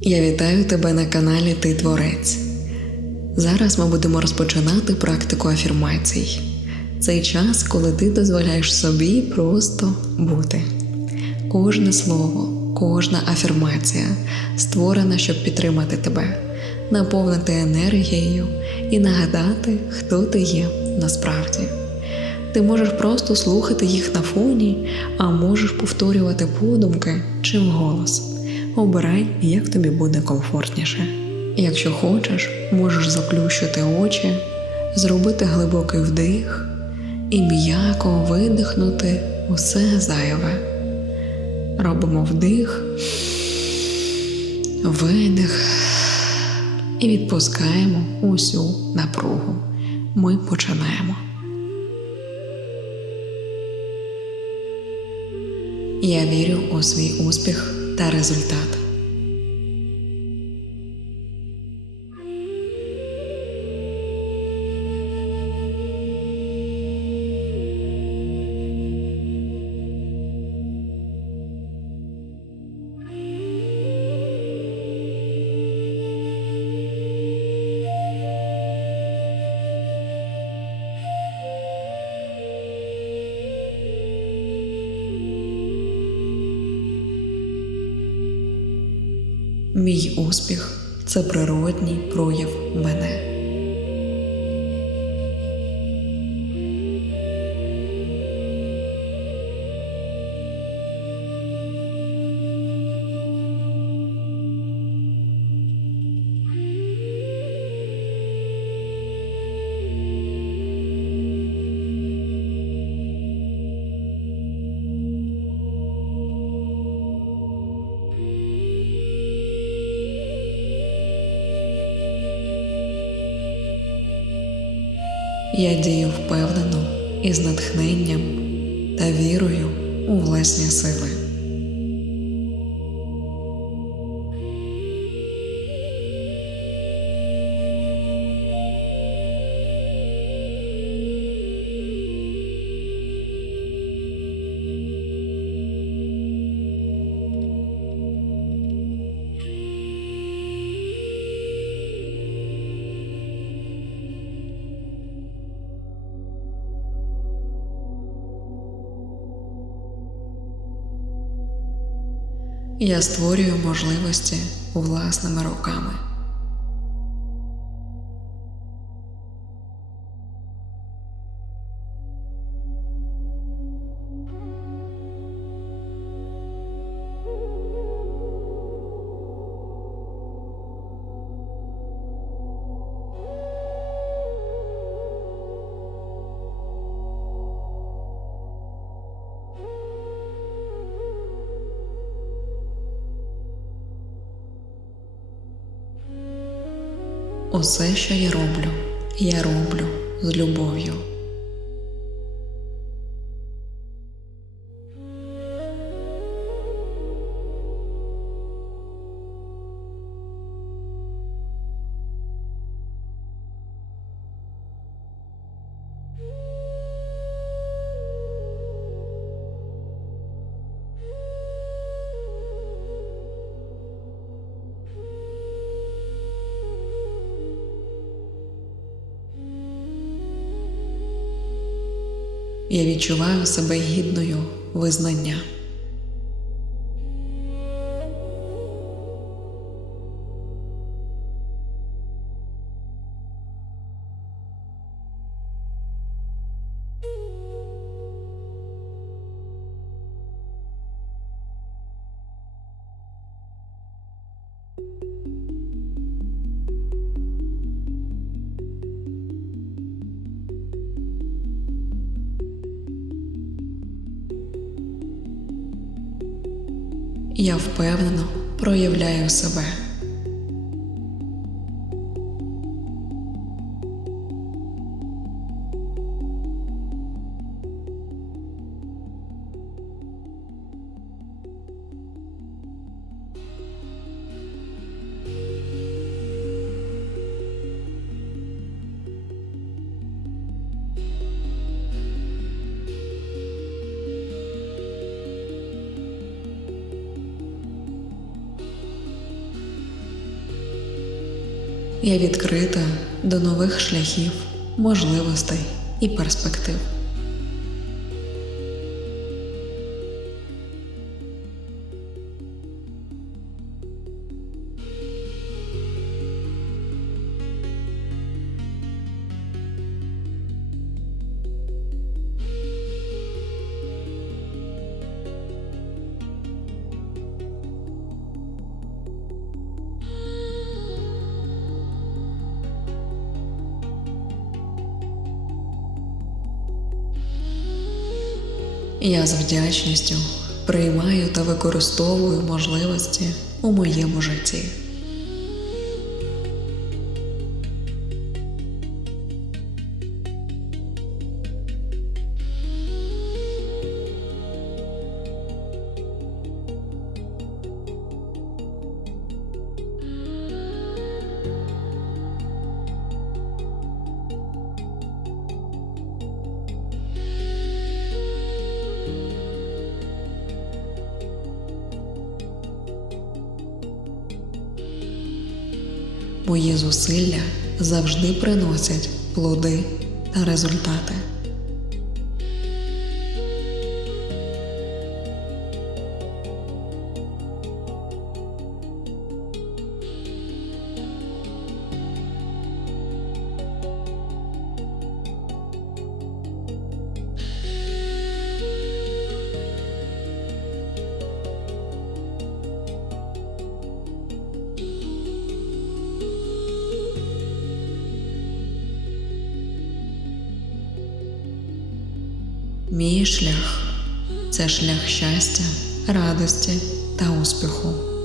Я вітаю тебе на каналі Ти Творець. Зараз ми будемо розпочинати практику афірмацій. Цей час, коли ти дозволяєш собі просто бути. Кожне слово, кожна афірмація створена, щоб підтримати тебе, наповнити енергією і нагадати, хто ти є насправді. Ти можеш просто слухати їх на фоні, а можеш повторювати подумки чи вголос. Обирай, як тобі буде комфортніше. Якщо хочеш, можеш заплющити очі, зробити глибокий вдих і м'яко видихнути усе зайве. Робимо вдих, видих і відпускаємо усю напругу. Ми починаємо. Я вірю у свій успіх та результат. Мій успіх це природній прояв мене. Я дію впевнено і з натхненням та вірою у власні сили. Я створюю можливості власними руками. Усе, що я роблю, я роблю з любов'ю. Я відчуваю себе гідною визнання. Я впевнено проявляю себе. Я відкрита до нових шляхів, можливостей і перспектив. Я з вдячністю приймаю та використовую можливості у моєму житті. Мої зусилля завжди приносять плоди та результати. Мій шлях це шлях щастя, радості та успіху.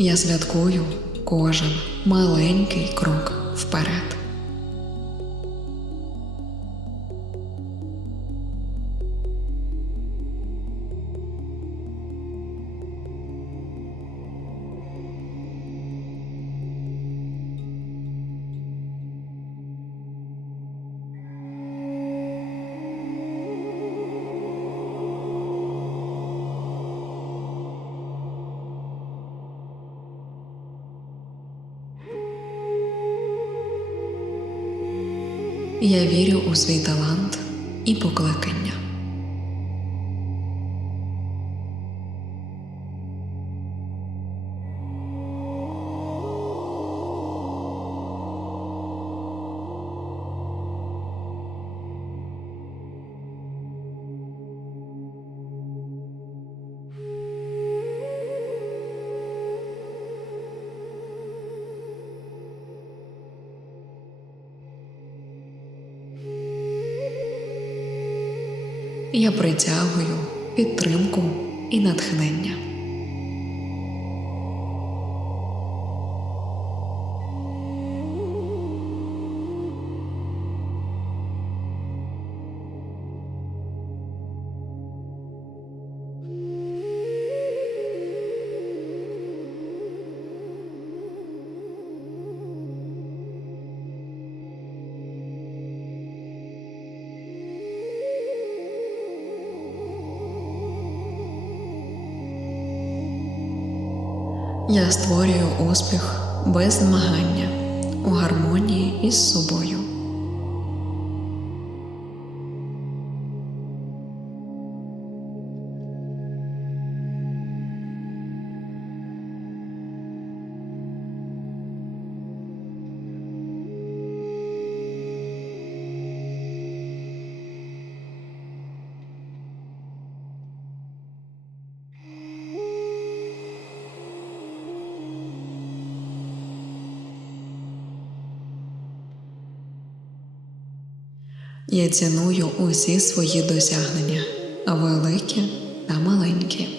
Я святкую кожен маленький крок вперед. Я вірю у свій талант і покликання. Я притягую підтримку і натхнення. Я створюю успіх без змагання у гармонії із собою. Я ціную усі свої досягнення, великі та маленькі.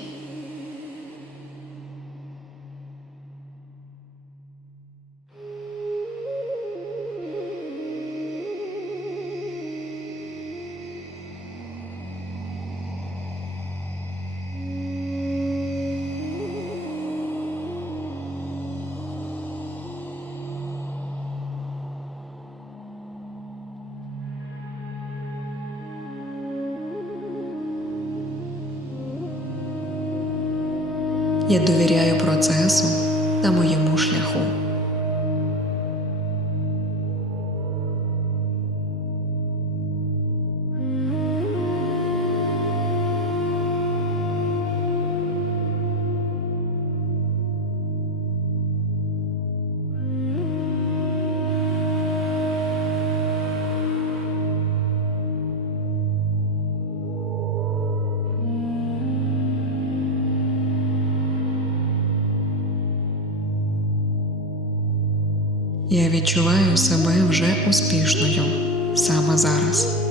Я довіряю процесу та моєму шляху. Я відчуваю себе вже успішною саме зараз.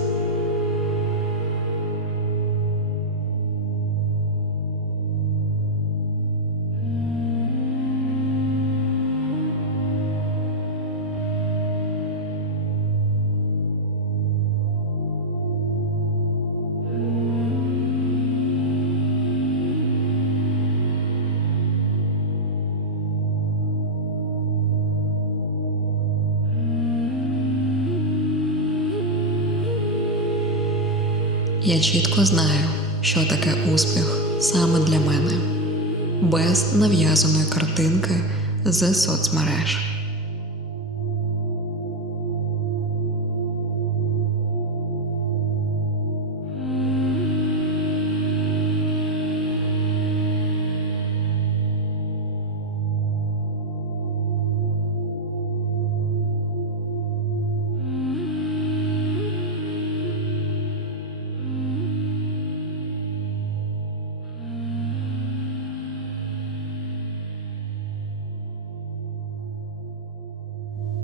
Я чітко знаю, що таке успіх саме для мене, без нав'язаної картинки з соцмереж.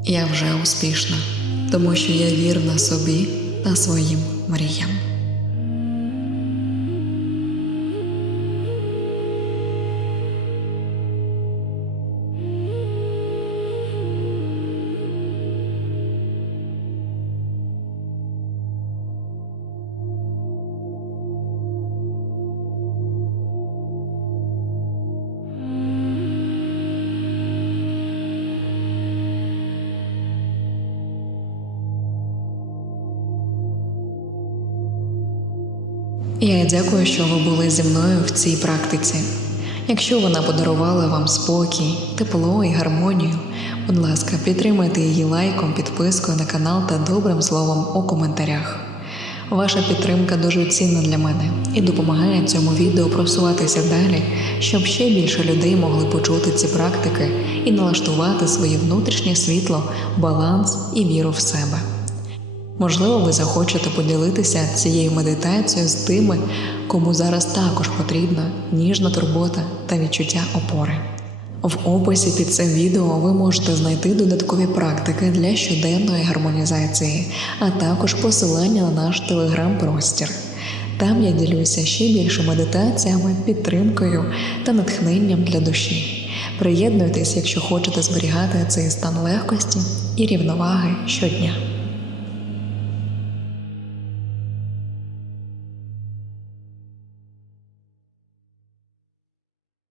Я вже успішна, тому що я вірна собі та своїм мріям. Я дякую, що ви були зі мною в цій практиці. Якщо вона подарувала вам спокій, тепло і гармонію, будь ласка, підтримайте її лайком, підпискою на канал та добрим словом у коментарях. Ваша підтримка дуже цінна для мене і допомагає цьому відео просуватися далі, щоб ще більше людей могли почути ці практики і налаштувати своє внутрішнє світло, баланс і віру в себе. Можливо, ви захочете поділитися цією медитацією з тими, кому зараз також потрібна ніжна турбота та відчуття опори. В описі під цим відео ви можете знайти додаткові практики для щоденної гармонізації, а також посилання на наш телеграм-простір. Там я ділюся ще більше медитаціями, підтримкою та натхненням для душі. Приєднуйтесь, якщо хочете зберігати цей стан легкості і рівноваги щодня.